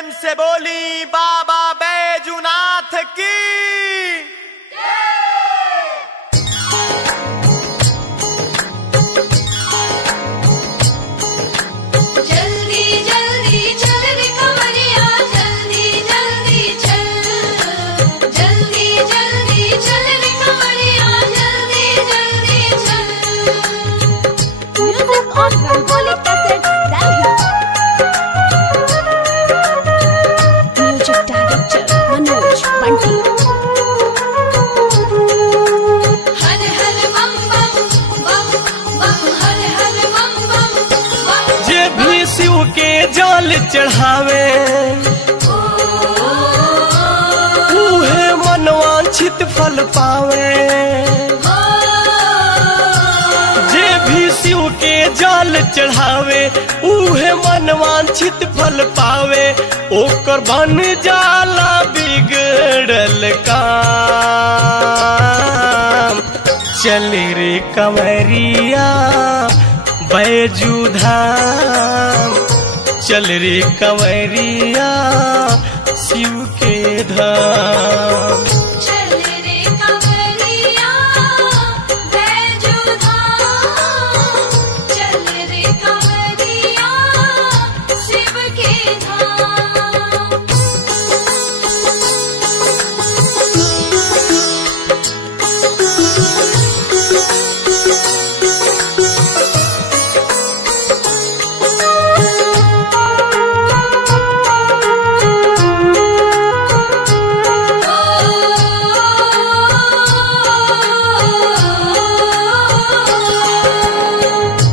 प्रेम से बोली बाबा बैजूनाथ की। जल्दी जल्दी चल रे कमरिया, जल्दी जल्दी चल, जल्दी जल्दी चल रे कमरिया, जल्दी जल्दी चल। Music on Rangoli Cassette, Delhi. Music director Manoj Bunty. हर हर बम बम बम बम, हर हर बम बम बम। जे भी शिव के जल चढ़ावे उहे मनवांछित फल पावे। जे भी शिव के जल चढ़ावे उहे मनवांछित फल पावे। ओकर बन जाला बिगड़ल काम। चल रे कंवरिया बैजू धाम, चल रे कंवरिया शिव के धाम। चल रे कमरिया बैजू धाम, चल रे कमरिया शिव के धाम।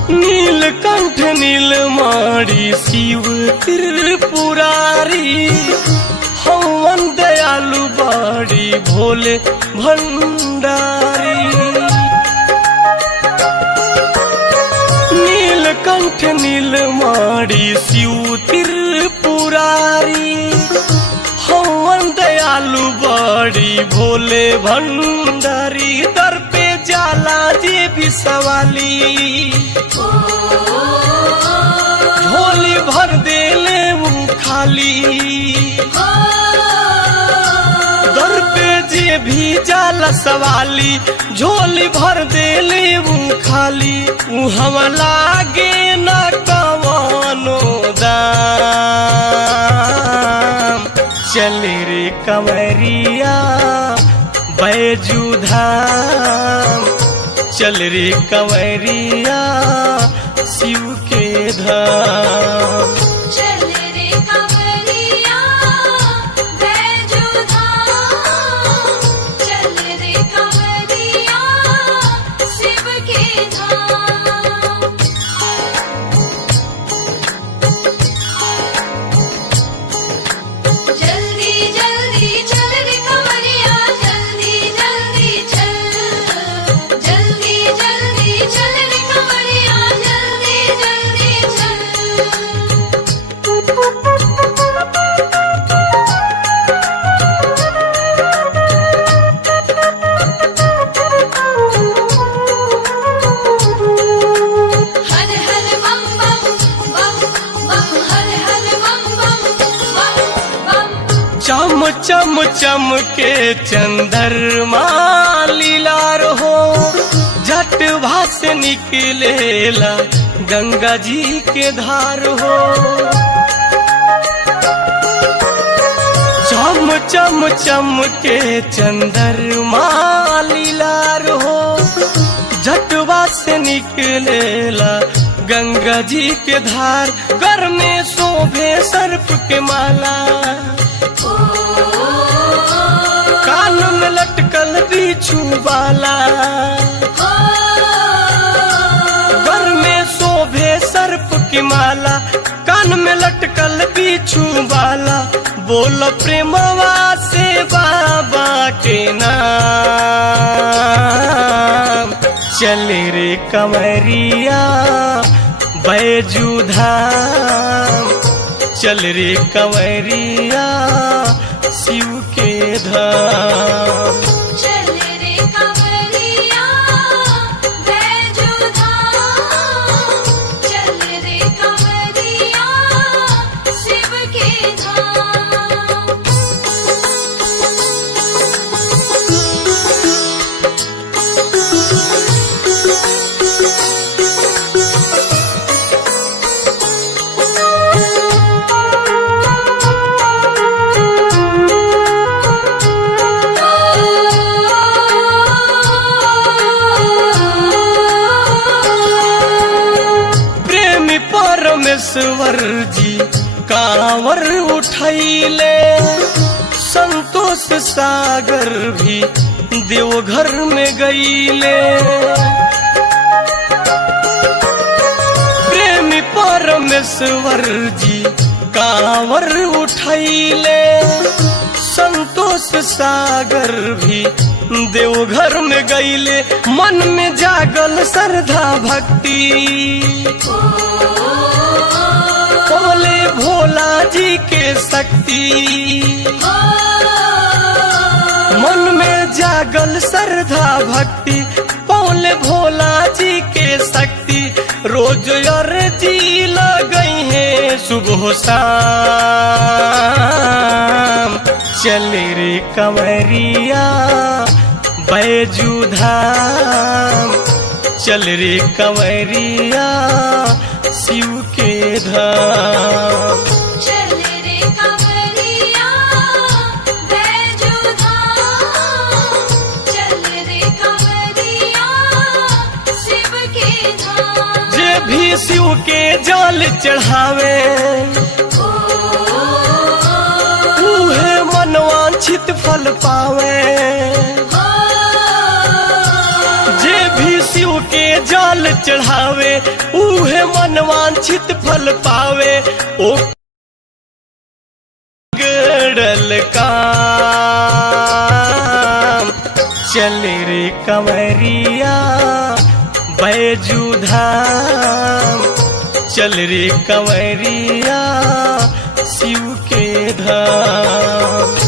नीलकंठ नीलमाड़ी शिव त्रिपुरारी, हवन दयालु बाड़ी भोले भंडारी। नीलकंठ नीलमाड़ी शिव त्रिपुरारी, हवन दयालु बाड़ी भोले भंडारी। दर पे जाला जे भी सवाली झोली भर देले वो खाली। दर पे जे भी जाला सवाली झोली भर देले वो खाली। ऊ हम लागे न कवनो दाम। चल रे कंवरिया बैजू धाम, चल रे कंवरिया शिव के धाम। चल रे कमरिया बैजू धाम, चल रे कमरिया शिव के धाम। जल्दी जल्दी चल रे कमरिया, जल्दी जल्दी चल, जल्दी जल्दी चल रे कमरिया, जल्दी जल्दी चल। हर हर बम बम बम बम, हर हर बम बम बम बम। चम चम चम के चंद्रमा लीलार हो, झट भास निकलेला गंगा जी के धार हो। चम चम चम के चंद्रमा लीलार हो, झटवा से निकलेला गंगा जी के धार। घर में शोभे सर्प के माला, कान में लटकल बिच्छू बाला। घर में शोभे सर्प की माला, कान में लटकल बिच्छू बाला। बोल प्रेमवा से बाबा के नाम। चल रे कंवरिया बैजू धाम, चल रे कंवरिया शिव के धाम। चल रे कमरिया बैजू धाम, चल रे कमरिया शिव के धाम। रामेश्वर जी कांवर उठैले, संतोष सागर भी देवघर में गईले। प्रेमी परमेश्वर जी कांवर उठैले, संतोष सागर भी देवघर में गईले। मन में जागल श्रद्धा भक्ति, बोले भोला जी के शक्ति। मन में जागल श्रद्धा भक्ति, बोले भोला जी के शक्ति। रोज अर्जी लगई है सुबह शाम, चल रे कंवरिया बैजू धाम, चल रे कंवरिया शिव के धाम। चल रे कंवरिया बैजू धाम, चल रे कंवरिया शिव के धाम। जे भी शिव के जल चढ़ावे, उहे मनवांछित फल पावे। जे भी शिव के जल चढ़ावे, उहे मनवांछित फल पावे। ओ गड़ल काम, चल रे कंवरिया बैजू धाम, चल रे कंवरिया शिव के धाम।